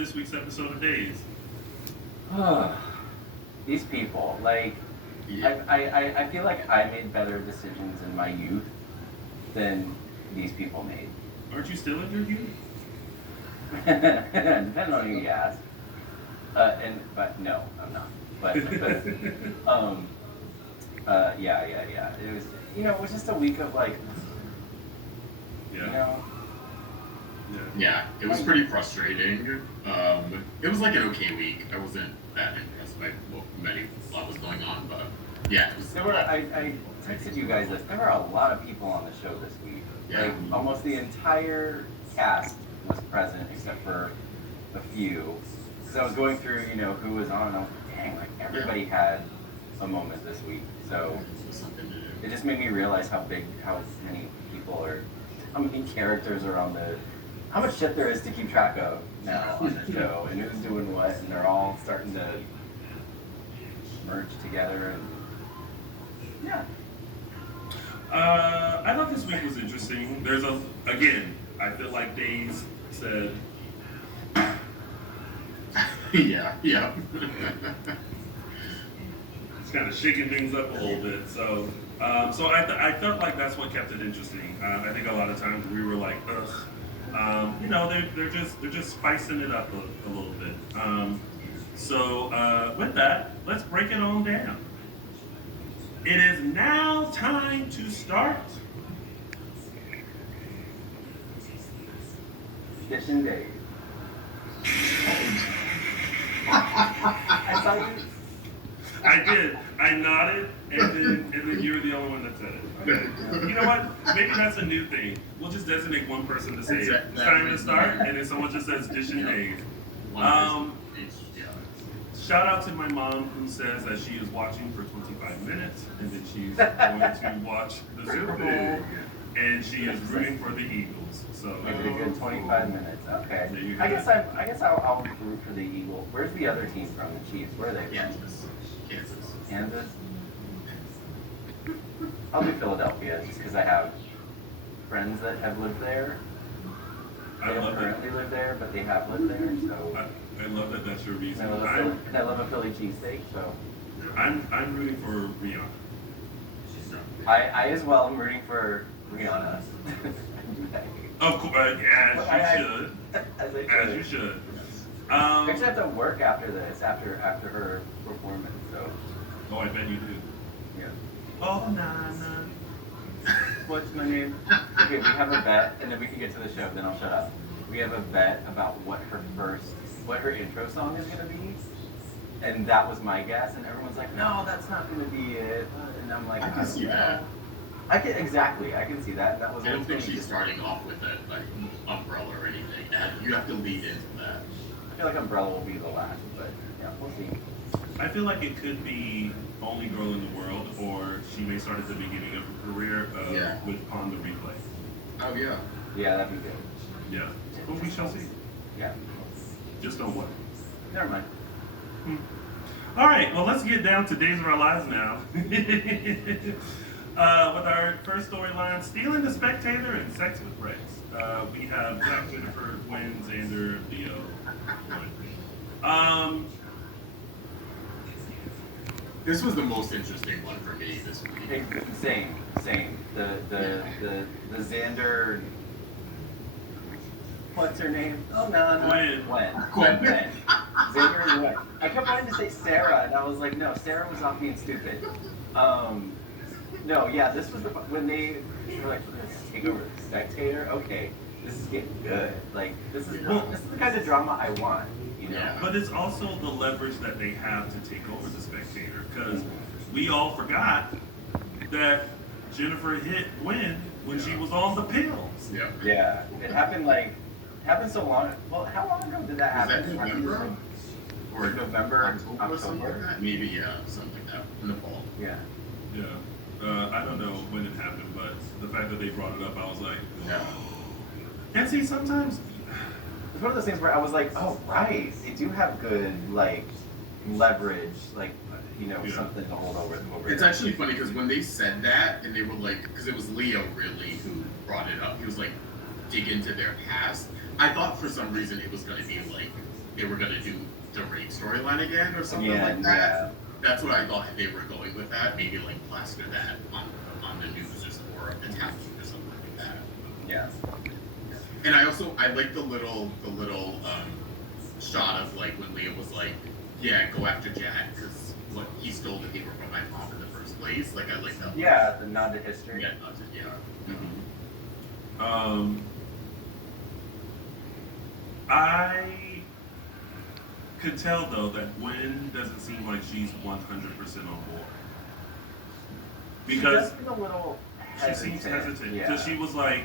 this week's episode of Days? These people, like, Yeah. I feel like I made better decisions in my youth than these people made. Aren't you still in your youth? Depending on who you ask. But no, I'm not. But yeah. It was, it was just a week of like, Yeah. Yeah. Yeah, it was pretty frustrating. It was like an okay week. I wasn't that impressed by what was going on, but yeah, it was. There were I texted you guys this. There were a lot of people on the show this week. Yeah. Like almost the entire cast was present except for a few. Because I was going through, who was on, and I was like, dang, like everybody had a moment this week. So Something to do. it just made me realize how many people are, how many characters are on how much shit there is to keep track of now on the show, and who's doing what, and they're all starting to merge together, and yeah. I thought this week was interesting. Again, I feel like Days said, Yeah. it's kind of shaking things up a little bit. So I felt like that's what kept it interesting. I think a lot of times we were like, ugh. They're just spicing it up a little bit. So with that, let's break it on down. It is now time to start. Edition Days. I saw you. I did. I nodded, and then you were the only one that said it. Okay. You know what? Maybe that's a new thing. We'll just designate one person to say it. It's time to start, and then someone just says Edition Days. Shout out to my mom who says that she is watching for 25 minutes, and then she's going to watch the Super Bowl, and she is rooting for the Eagles. So Maybe a good 25 minutes. Okay. There you I go. guess I'll root for the Eagles. Where's the other team from? The Chiefs. Where are they from? Kansas. I'll do Philadelphia just because I have friends that have lived there. They I don't love currently it. live there, but they have lived there. So I love that that's your reason. and I love a Philly cheesesteak. So I'm rooting for Rihanna. I as well am rooting for Rihanna. Of course, as you should. I actually have to work after this, after her performance. So Oh, I bet you do. yeah. Oh, Nana. What's my name? Okay, we have a bet, and then we can get to the show. Then I'll shut up. We have a bet about what her intro song is gonna be, and that was my guess. And everyone's like, "No, that's not gonna be it." And I'm like, I can see that. I can see that. That was. I don't think she's starting off with a umbrella or anything. You have to lead into that. I feel like Umbrella will be the last, but yeah, we'll see. I feel like it could be Only Girl in the World, or she may start at the beginning of her career with On the Replay. Oh yeah. Yeah, that'd be good. Yeah. But we shall see. Yeah. Just don't what. Never mind. All right, well, let's get down to Days of Our Lives now. With our first storyline, Stealing the Spectator and Sex with Rex. We have Jack, Jennifer, Gwen, Xander, Leo. This was the most interesting one for me this week. Same. The Xander. What's her name? Oh no. Gwen. Xander and Gwen. I kept wanting to say Sarah, and I was like, no, Sarah was not being stupid. No, yeah, this was when they were like, let's take over the Spectator. Okay, this is getting good. Like this is the kind of drama I want. Yeah. But it's also the leverage that they have to take over the Spectator, because we all forgot that Jennifer hit Gwen when she was on the pills. Yeah. Yeah, it happened so long. Well, how long ago did that happen? Was that November? Or November, October, something like that? Maybe, yeah, something like that. In the fall. Yeah. Yeah. I don't know when it happened, but the fact that they brought it up, I was like, Yeah. and see, sometimes, It's one of those things where I was like, oh, right, they do have good, like, leverage, like, something to hold over It's it. actually funny because when they said that, and they were like, because it was Leo really who brought it up. He was like, dig into their past. I thought for some reason it was going to be like they were gonna do the rape storyline again or something like that. Yeah. That's what I thought they were going with that. Maybe like plaster that on the news or attach it or something like that. Yeah. And I like the little shot of like when Leah was like, yeah, go after Jack because what he stole the paper from my mom in the first place. Like I like that. Yeah, the nod to history. Yeah, nod to, yeah. I could tell though that Gwen doesn't seem like she's 100% on board because she does a little she seems hesitant yeah. because she was like,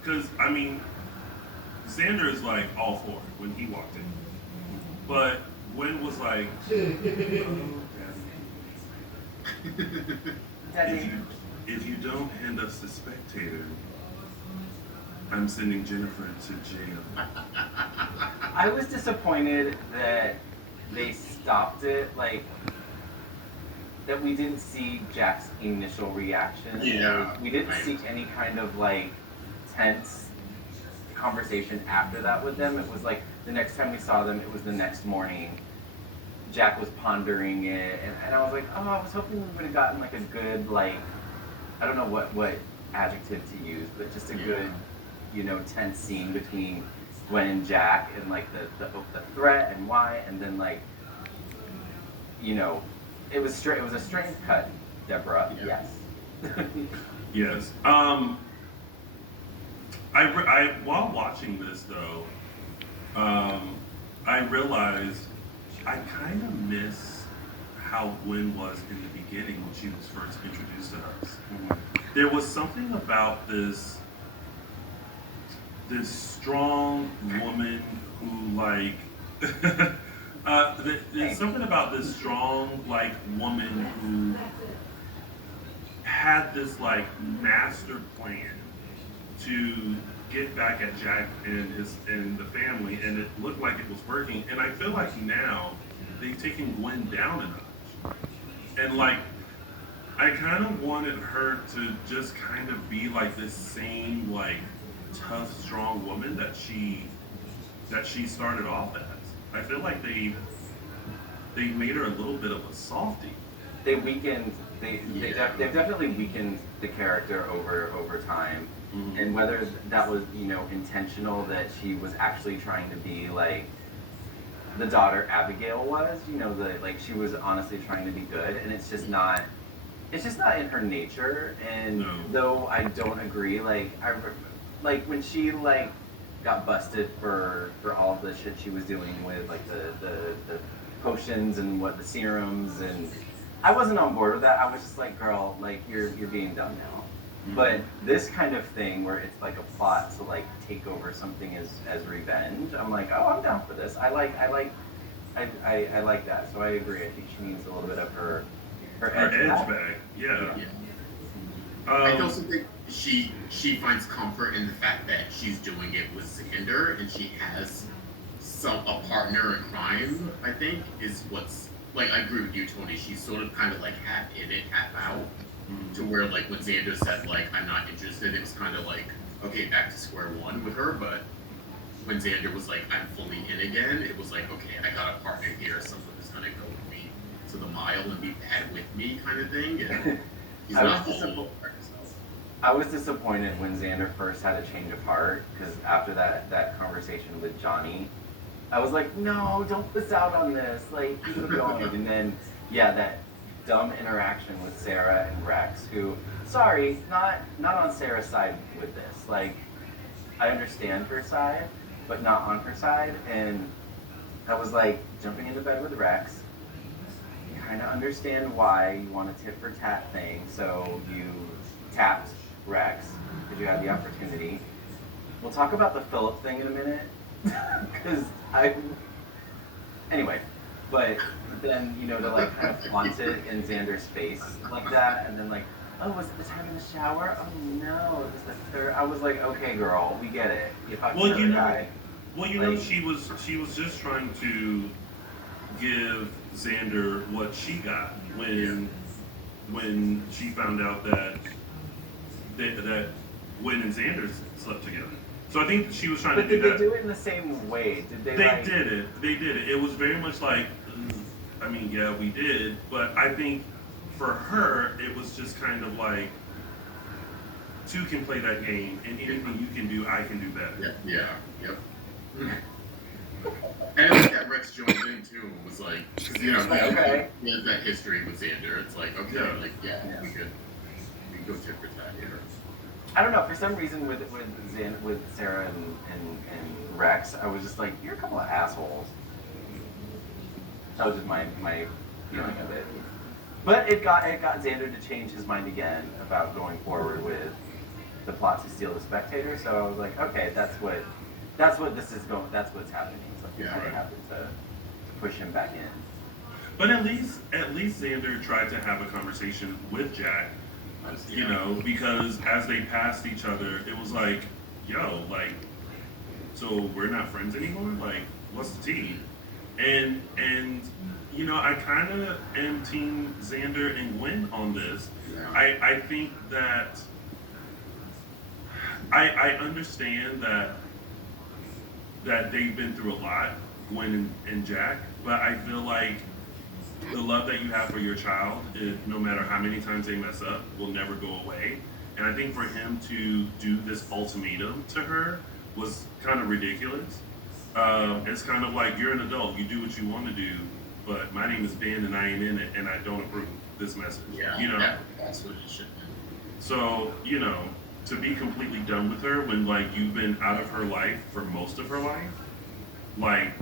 because I mean, Xander is like all for it when he walked in, but Gwen was like, oh, Daddy. if you don't hand us the Spectator, I'm sending Jennifer to jail. I was disappointed that they stopped it, like, that we didn't see Jack's initial reaction. Yeah. We didn't see any kind of, like, tense conversation after that with them. It was like the next time we saw them, it was the next morning. Jack was pondering it, and I was like, oh, I was hoping we would have gotten, like, a good, like, I don't know what adjective to use, but just a good, you know, tense scene between Gwen and Jack, and like the threat and why, and then like, you know, it was a strength cut, Deborah. Yeah. Yes. Yes. I while watching this though, I realized I kind of miss how Gwen was in the beginning when she was first introduced to us. There was something about this strong woman who like there's something about this strong like woman who had this like master plan to get back at Jack and the family, and it looked like it was working. And I feel like now they've taken Gwen down a notch, and like I kind of wanted her to just kind of be like this same like tough, strong woman that she started off as. I feel like they made her a little bit of a softie. They weakened. They've definitely weakened the character over time, and whether that was, you know, intentional, that she was actually trying to be like the daughter Abigail was, you know, like she was honestly trying to be good, and it's just not in her nature. And though I don't agree, like when she like got busted for all the shit she was doing with like the potions and what the serums, and I wasn't on board with that. I was just like, girl, like you're being dumb now. But this kind of thing where it's like a plot to like take over something as revenge, I'm like, oh, I'm down for this. I like that. So I agree. I think she needs a little bit of her edge back. Yeah. I also think she finds comfort in the fact that she's doing it with Xander, and she has a partner in crime. I think is what's like. I agree with you, Tony. She's sort of kind of like half in it, half out. To where like when Xander said like I'm not interested, it was kind of like okay, back to square one with her. But when Xander was like I'm fully in again, it was like okay, I got a partner here, someone who's gonna go with me to the mile and be bad with me, kind of thing. And he's I was disappointed when Xander first had a change of heart, because after that conversation with Johnny, I was like, no, don't miss out on this. Like keep it going. And then that dumb interaction with Sarah and Rex, who, sorry, not on Sarah's side with this. Like, I understand her side, but not on her side. And I was like, jumping into bed with Rex, you kind of understand why you want a tit for tat thing, so you tapped Rex, because you had the opportunity. We'll talk about the Philip thing in a minute, because anyway, but then, you know, to like kind of flaunt it in Xander's face like that, and then like, oh, was it the time in the shower? Oh no, it was the third. I was like, okay, girl, we get it. Well, you know, she was just trying to give Xander what she got when she found out that Gwen and Xander slept together. So I think she was trying But to do did that. they do it in the same way? Did they? They did it. They did it. It was very much like, I mean, yeah, we did, but I think for her, it was just kind of like, two can play that game, and anything you can do, I can do better. Yep. And I think that Rex joined in too. Was like, cause, you know, okay. he has that history with Xander. It's like, okay, we could go tit for tat here. I don't know. For some reason, with Sarah and Rex, I was just like, you're a couple of assholes. That was just my feeling of it. But it got Xander to change his mind again about going forward with the plot to steal the spectator. So I was like, okay, that's what this is going. That's what's happening. So I kind of happened to push him back in. But at least Xander tried to have a conversation with Jack. You know, because as they passed each other, it was like, yo, like, so we're not friends anymore? Like, what's the tea? And you know, I kind of am team Xander and Gwen on this. Yeah. I think that I understand that they've been through a lot, Gwen and Jack, but I feel like the love that you have for your child, no matter how many times they mess up, will never go away. And I think for him to do this ultimatum to her was kind of ridiculous. It's kind of like, you're an adult, you do what you want to do, but my name is Ben and I ain't in it, and I don't approve this message. Yeah, you know? that's what it should be. So, you know, to be completely done with her when, like, you've been out of her life for most of her life, like...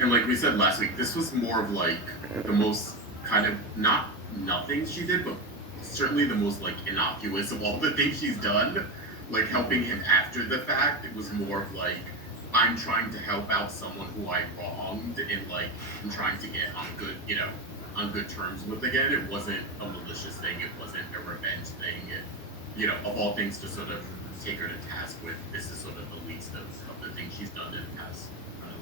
And like we said last week, this was more of like the most kind of nothing she did, but certainly the most like innocuous of all the things she's done. Like helping him after the fact, it was more of like, I'm trying to help out someone who I wronged, and like I'm trying to get on good terms with again. It wasn't a malicious thing. It wasn't a revenge thing. Of all things to sort of take her to task with, this is sort of the least of the things she's done in the past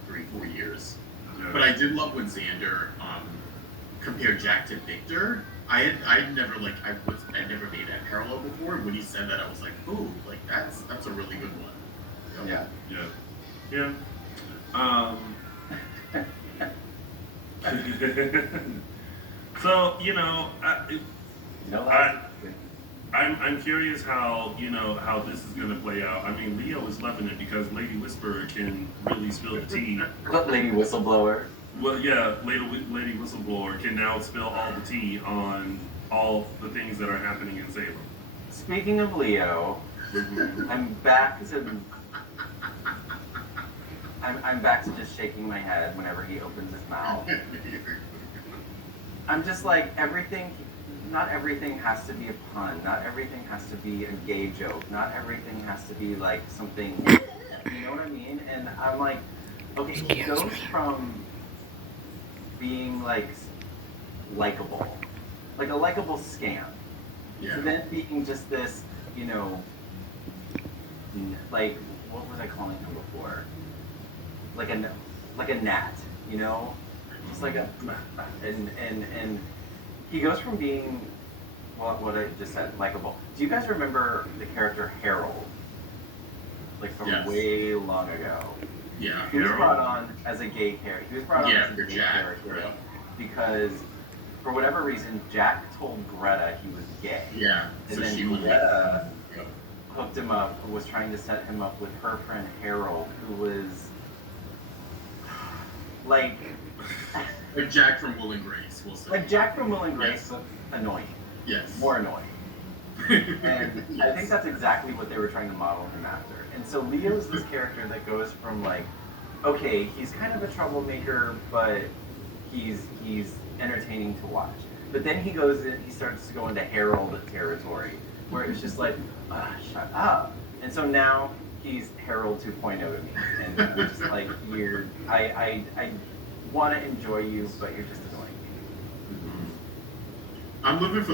3-4 years. Yeah. But I did love when Xander compared Jack to Victor. I never made that parallel before. When he said that, I was like, ooh, like that's a really good one. Yeah. So I'm curious how this is going to play out. I mean, Leo is loving it because Lady Whisperer can really spill the tea. Lady Whistleblower. Well, yeah, Lady Whistleblower can now spill all the tea on all the things that are happening in Salem. Speaking of Leo, I'm back to just shaking my head whenever he opens his mouth. I'm just like, not everything has to be a pun. Not everything has to be a gay joke. Not everything has to be like something, you know what I mean? And I'm like, okay, he goes from being like likable, like a likable scam, to then being just this, like, what was I calling him before? Like a gnat, just like and he goes from being what I just said, likable. Do you guys remember the character Harold? Like from way long ago. Yeah. He was brought on as a gay character. He was brought on as a gay character because, for whatever reason, Jack told Greta he was gay. Yeah. And So then she would. Greta hooked him up, was trying to set him up with her friend Harold, who was like Jack from Will and Grace, we'll say. like Jack from Will and Grace, but annoying. Yes. More annoying. And I think that's exactly what they were trying to model him after. And so Leo's this character that goes from like, okay, he's kind of a troublemaker, but he's entertaining to watch. But then he starts to go into Harold territory, where it's just like, shut up. And so now he's Harold 2.0 to me. And I'm just like, I want to enjoy you, but you're just annoying me. I'm living for